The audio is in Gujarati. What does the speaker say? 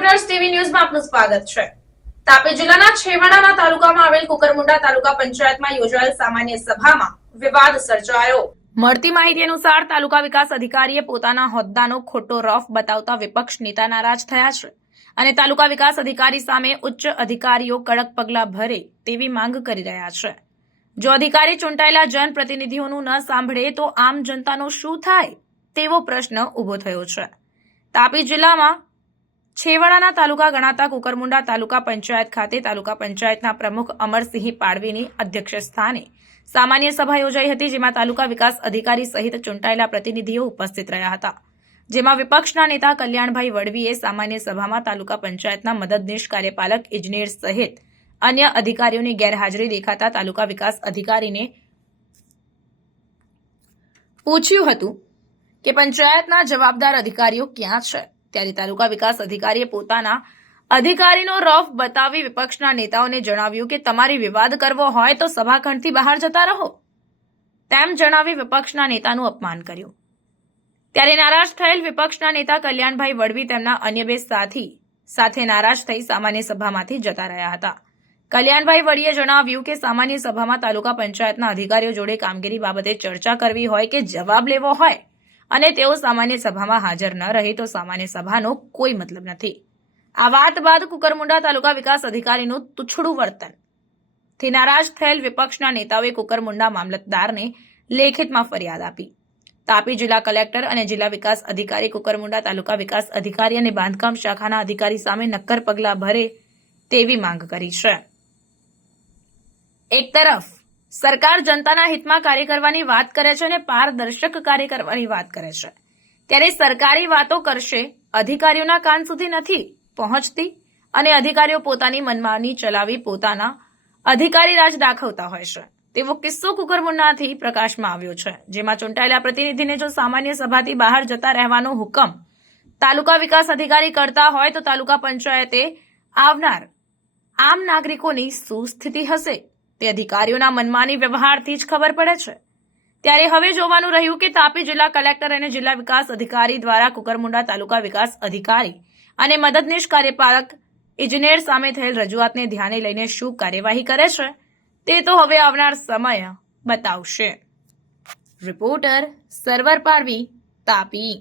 ટીવી ન્યૂઝમાં આપનું સ્વાગત છે. તાપી જિલ્લાના છેવાડાના તાલુકામાં આવેલ કુકરમુંડા તાલુકા પંચાયતમાં યોજાયેલ સામાન્ય સભામાં વિવાદ સર્જાયો. મળતી માહિતી અનુસાર તાલુકા વિકાસ અધિકારીએ પોતાના હોદ્દાનો ખોટો રફ બતાવતા વિપક્ષ નેતા નારાજ થયા છે અને તાલુકા વિકાસ અધિકારી સામે ઉચ્ચ અધિકારીઓ કડક પગલાં ભરે તેવી માંગ કરી રહ્યા છે. જો અધિકારી ચૂંટાયેલા જનપ્રતિનિધિઓનું ન સાંભળે તો આમ જનતાનો શું થાય તેવો પ્રશ્ન ઊભો થયો છે. તાપી જિલ્લામાં છેવાડાના તાલુકા ગણાતા કુકરમુંડા તાલુકા પંચાયત ખાતે તાલુકા પંચાયતના પ્રમુખ અમરસિંહ પાડવીની અધ્યક્ષ સ્થાને સામાન્ય સભા યોજાઈ હતી, જેમાં તાલુકા વિકાસ અધિકારી સહિત ચૂંટાયેલા પ્રતિનિધિઓ ઉપસ્થિત રહ્યા હતા. જેમાં વિપક્ષના નેતા કલ્યાણભાઈ વડવીએ સામાન્ય સભામાં તાલુકા પંચાયતના મદદનીશ કાર્યપાલક ઇજનેર સહિત અન્ય અધિકારીઓની ગેરહાજરી દેખાતા તાલુકા વિકાસ અધિકારીને પૂછ્યું હતું કે પંચાયતના જવાબદાર અધિકારીઓ ક્યાં છે? ત્યારે તાલુકા વિકાસ અધિકારીએ પોતાના અધિકારીનો રફ બતાવી વિપક્ષના નેતાઓને જણાવ્યું કે તમારે વિવાદ કરવો હોય તો સભાખંડથી બહાર જતા રહો. તેમ જણાવી વિપક્ષના નેતાનું અપમાન કર્યું. ત્યારે નારાજ થયેલ વિપક્ષના નેતા કલ્યાણભાઈ વડવી તેમના અન્ય બે સાથી સાથે નારાજ થઈ સામાન્ય સભામાંથી જતા રહ્યા હતા. કલ્યાણભાઈ વડીએ જણાવ્યું કે સામાન્ય સભામાં તાલુકા પંચાયતના અધિકારીઓ જોડે કામગીરી બાબતે ચર્ચા કરવી હોય કે જવાબ લેવો હોય અને તેઓ સામાન્ય સભામાં હાજર ન રહે તો સામાન્ય સભાનો કોઈ મતલબ નથી. આ વાત બાદ કુકરમુંડા તાલુકા વિકાસ અધિકારીનું તુછડું વર્તન. થી નારાજ થયેલ વિપક્ષના નેતાઓએ કુકરમુંડા મામલતદારને લેખિતમાં ફરિયાદ આપી. તાપી જિલ્લા કલેક્ટર અને જિલ્લા વિકાસ અધિકારી કુકરમુંડા તાલુકા વિકાસ અધિકારી અને બાંધકામ શાખાના અધિકારી સામે નક્કર પગલાં ભરે તેવી માંગ કરી છે. એક તરફ સરકાર જનતાના હિતમાં કાર્ય કરવાની વાત કરે છે અને પારદર્શક કાર્ય કરવાની વાત કરે છે. ત્યારે સરકારી વાતો કરશે, અધિકારીઓના કાન સુધી નથી પહોંચતી અને અધિકારીઓ પોતાની મનમાની ચલાવી પોતાના અધિકારી રાજ દાખવતા હોય છે. તેવો કિસ્સો કુકરમુન્નાથી પ્રકાશમાં આવ્યો છે, જેમાં ચૂંટાયેલા પ્રતિનિધિને જો સામાન્ય સભાથી બહાર જતા રહેવાનો હુકમ તાલુકા વિકાસ અધિકારી કરતા હોય તો તાલુકા પંચાયતે આવનાર આમ નાગરિકોની શું સ્થિતિ હશે. તે અધિકારીઓના મનમાની વ્યવહારથી જ ખબર પડે છે. ત્યારે હવે જોવાનું રહ્યું કે તાપી જિલ્લા કલેક્ટર અને જિલ્લા વિકાસ અધિકારી દ્વારા કુકરમુંડા તાલુકા વિકાસ અધિકારી અને મદદનીશ કાર્યપાલક ઇજનેર સામે થયેલ રજૂઆતને ધ્યાને લઈને શું કાર્યવાહી કરે છે, તે તો હવે આવનાર સમય બતાવશે. રિપોર્ટર સર્વર પાડવી, તાપી.